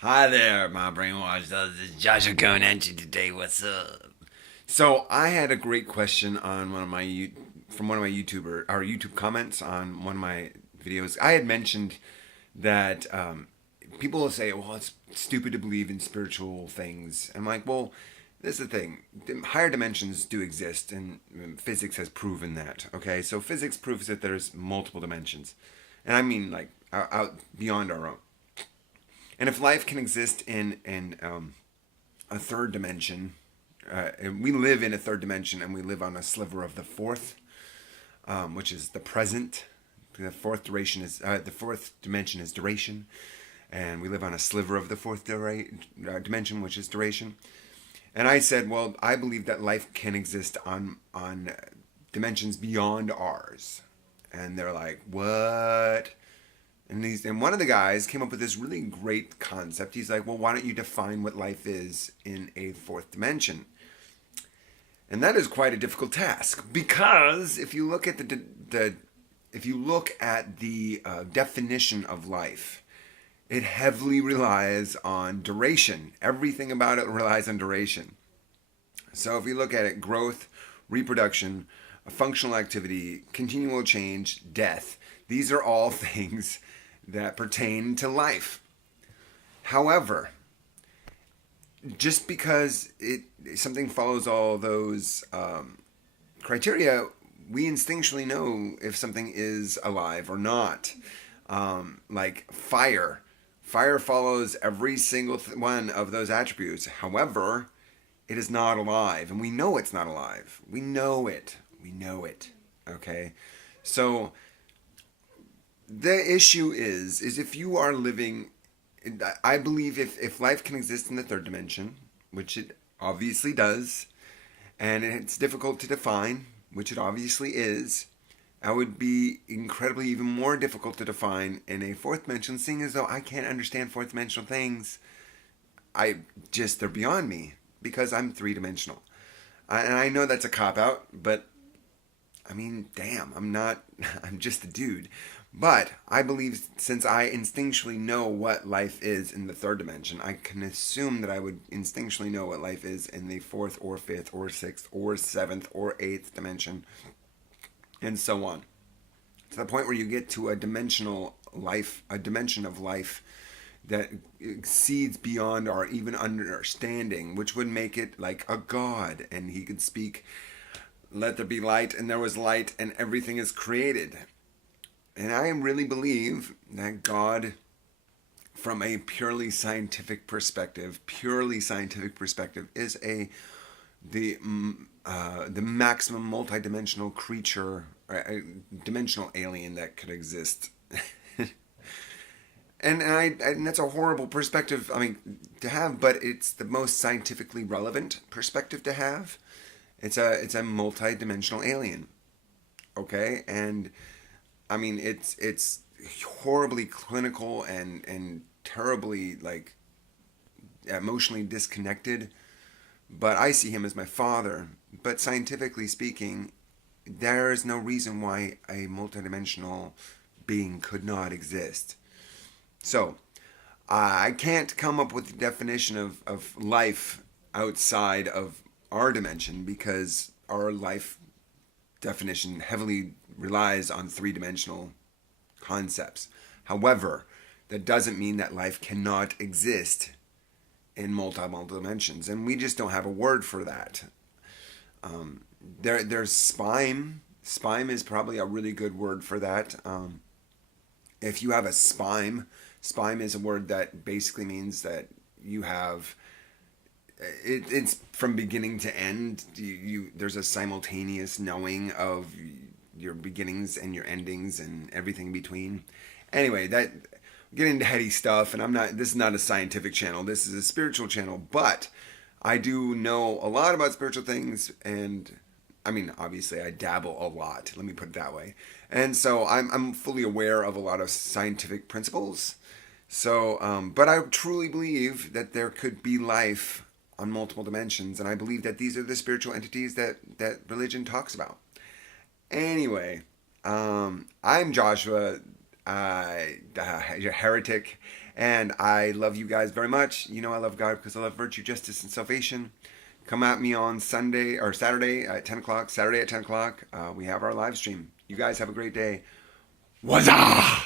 Hi there, my brainwashed. This is Joshua coming at you today. What's up? So I had a great question on from one of my YouTube comments on one of my videos. I had mentioned that people will say, "Well, it's stupid to believe in spiritual things." I'm like, "Well, this is the thing. Higher dimensions do exist, and physics has proven that. Okay, so physics proves that there's multiple dimensions, and I mean like out beyond our own. And if life can exist in a third dimension, and we live in a third dimension, and we live on a sliver of the fourth, which is the present. The fourth dimension is duration, and we live on a sliver of the dimension, which is duration. And I said, well, I believe that life can exist on dimensions beyond ours. And they're like, what? And one of the guys came up with this really great concept. He's like, well, why don't you define what life is in a fourth dimension? And that is quite a difficult task, because if you look at the definition of life, it heavily relies on duration. Everything about it relies on duration. So if you look at it, growth, reproduction, functional activity, continual change, death, these are all things that pertain to life. However, just because something follows all those criteria, we instinctually know if something is alive or not. Like fire. Fire follows every single one of those attributes. However, it is not alive, and we know it's not alive. We know it. We know it. Okay? So the issue is if you are living, I believe if life can exist in the third dimension, which it obviously does, and it's difficult to define, which it obviously is, it would be incredibly even more difficult to define in a fourth dimension, seeing as though I can't understand fourth dimensional things. They're beyond me, because I'm three dimensional. And I know that's a cop out, but I mean, damn, I'm just a dude. But I believe, since I instinctually know what life is in the third dimension, I can assume that I would instinctually know what life is in the fourth or fifth or sixth or seventh or eighth dimension, and so on. To the point where you get to a dimension of life that exceeds beyond our even understanding, which would make it like a god, and he could speak, "Let there be light," and there was light, and everything is created. And I really believe that God, from a purely scientific perspective, is the maximum multidimensional creature, a dimensional alien that could exist. And that's a horrible perspective, I mean, to have, but it's the most scientifically relevant perspective to have. It's a multidimensional alien, okay? And I mean, it's horribly clinical and terribly, like, emotionally disconnected. But I see him as my father. But scientifically speaking, there is no reason why a multidimensional being could not exist. So I can't come up with the definition of life outside of our dimension, because our life definition heavily relies on three-dimensional concepts. However, that doesn't mean that life cannot exist in multiple dimensions, and we just don't have a word for that. There's spime. Spime is probably a really good word for that. If you have a spime is a word that basically means that you have it's from beginning to end. There's a simultaneous knowing of your beginnings and your endings and everything in between. Anyway, that get into heady stuff, and this is not a scientific channel. This is a spiritual channel, but I do know a lot about spiritual things, and I mean, obviously, I dabble a lot. Let me put it that way. And so I'm fully aware of a lot of scientific principles. So, but I truly believe that there could be life on multiple dimensions, and I believe that these are the spiritual entities that religion talks about. Anyway, I'm Joshua. you're a heretic. And I love you guys very much. You know I love God because I love virtue, justice, and salvation. Come at me on Sunday or Saturday at 10 o'clock. Saturday at 10 o'clock. We have our live stream. You guys have a great day. Wazah!